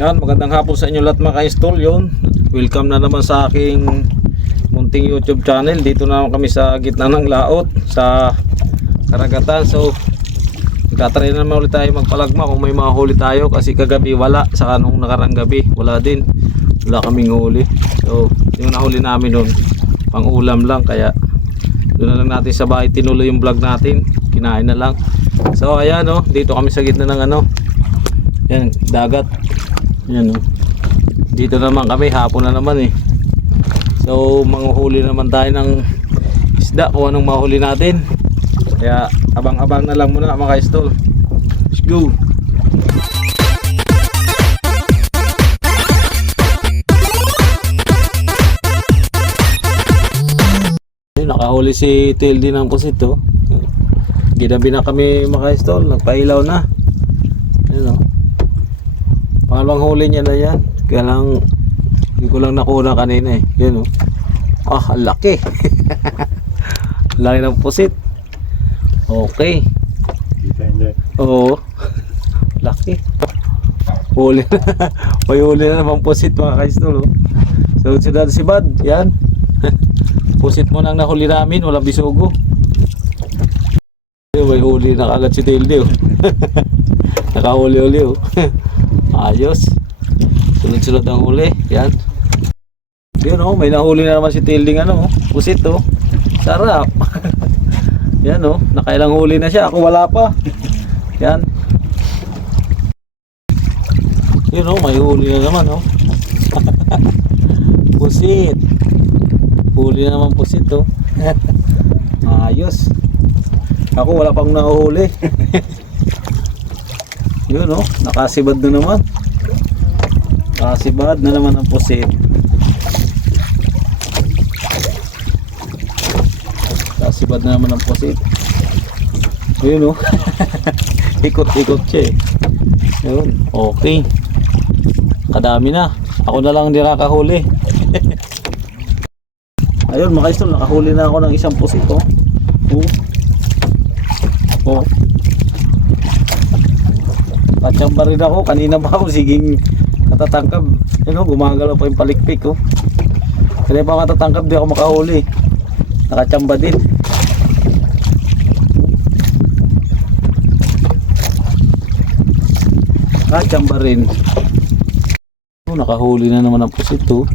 Yan, magandang hapon sa inyo lahat mga ka-install. Yun, welcome na naman sa aking munting YouTube channel. Dito na naman kami sa gitna ng laot sa karagatan. So magtatry na naman ulit tayo magpalagma kung may mahuli tayo, kasi kagabi wala, saka nung nakarang gabi wala din, wala kaming huli. So yung nahuli namin nun pang ulam lang, kaya doon na lang natin sa bahay tinuloy yung vlog natin, kinain na lang. So ayan, oh, dito kami sa gitna ng yan, dagat. Yan, oh. Dito naman kami, hapon na naman eh. So manguhuli naman tayo ng isda kung anong mahuli natin. Kaya abang-abang na lang muna mga ka-install. Let's go. Nakahuli si TLD ng pusit, oh. Ginabi na kami mga ka-install, nagpailaw na. Ayan, oh. Pangalawang huli niya na yan. Kaya lang hindi ko lang nakuha kanina eh. Yan, oh. Ah, laki. Laki ng pusit. Okay. Oo. Laki. Huli na. May huli na naman pusit mga ka-install, oh. Sunod-sunod si Bad. Yan. Pusit mo nang nahuli namin, walang bisugo. May huli na kagad si TLD, oh. Nakahuli-huli, oh. Ayos. Sunod-sunod ang huli. Yan. Yan, oh, may nahuli na naman si TLD ng pusit, oh. Sarap. Yan, oh, nakailang huli na siya, ako wala pa. Yan. Yun, oh, may huli na naman, oh. Pusit. Huli na naman pusit, oh. Ayos. Ako wala pang nahuli. Yun, oh, nakasibad na naman. Nakasibad na naman ang pusit. Nakasibad na naman ang pusit. Yun, oh. Ikot-ikot siya eh. Yun, okay. Kadami na. Ako na lang hindi nakahuli. Ayun mga ka-install, nakahuli na ako ng isang pusit, oh. Oh. Katsamba rin ako, kanina pa ako siging natatangkab. Yun, oh, gumagalaw pa yung palikpik, oh. Kanina pa ako natatangkab, di ako makahuli. Nakatsamba din. Katsamba rin. Oh, nakahuli na naman ang pusit, oh.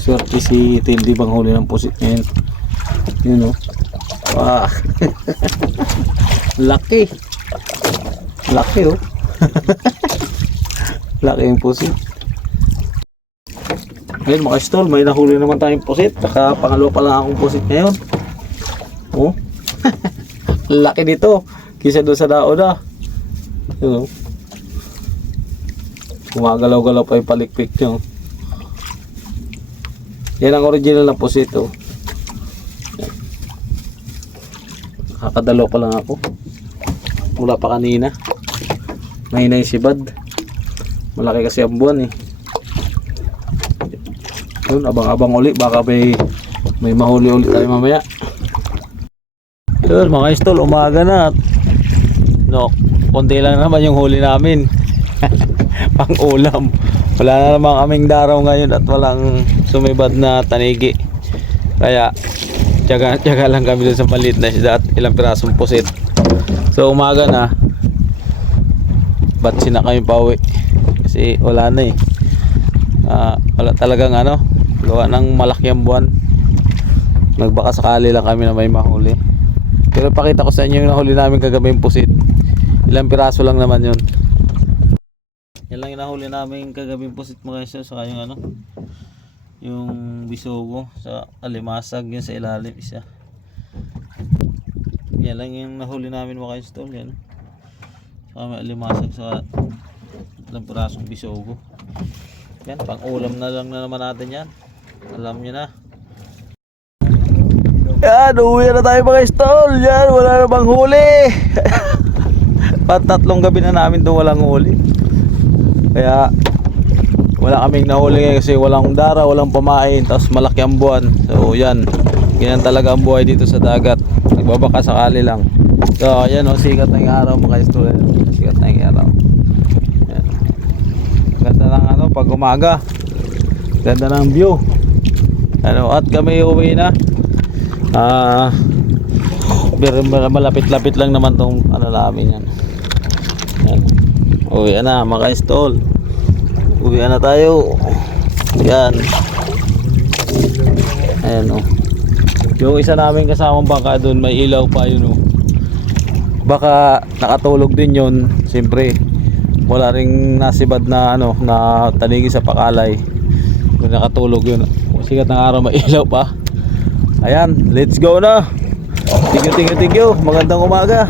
Swerte si TLD bang huli ng pusit ngayon. Yun, oh. Wah. Laki. Laki, oh. Laki yung pusit. Ngayon mga ka-install, may nahuli naman tayong pusit. Saka pangalawa pa lang akong pusit ngayon. Oh. Laki dito kisa doon sa dao na. Yun, oh. Gumagalaw-galaw pa yung palikpik nyo. Yan ang original na pusit, oh. Kakadalaw pa lang ako. Mula pa kanina. Mahina yung sibad. Malaki kasi ang buwan eh. Yun, abang-abang uli. Baka may mahuli ulit tayo mamaya. Yun mga install, umaga na. No, konti lang naman yung huli namin. Pang ulam. Wala na naman kaming daraw ngayon at walang sumibad na tanigi. Kaya tiyaga lang kami dun sa maliit na isda at ilang pirasong pusit. So umaga na, ba't sina kami pauwi? Kasi wala na eh. Wala talagang gawa ng malaki ang buwan. Nagbaka sakali lang kami na may mahuli. Pero pakita ko sa inyo yung nahuli namin kagabi yung pusit. Ilang piraso lang naman yun. Yan lang yung nahuli namin kagabi yung pusit mga isa. Saka yung yung bisugo sa alimasag, yun sa ilalim isa. Yan lang yung nahuli namin mga ka-install. Yan, saka may alimasag sa ilang pirasong bisugo. Yan, pang ulam na lang na naman natin yan. Alam nyo na. Yan, uwi na tayo mga ka-install. Yan, wala na bang huli. Tatlong gabi na namin doon walang huli. Kaya wala kaming nahuli ngayon kasi walang dara, walang pamain, tapos malaki ang buwan. So yan, ganyan talaga ang buhay dito sa dagat. Nagbabaka sakali lang. So ayan, oh, sikat na yung araw mga ka-install. Sikat na yung araw. Yan. umaga. Ganda ng view. Ano, at kami uwi na. Malapit-lapit lang naman tong ano namin yan. Yan. Uwi na mga ka-install. Uwi na tayo. Yan. Ayan o. Yung isa namin kasamang baka doon, may ilaw pa yun o. Baka nakatulog din yun. Siyempre wala ring nasibad na ano, na tanigi sa pakalay. Kung nakatulog yun, sikat ng araw, may ilaw pa. Ayan, let's go na. Thank you. Magandang umaga.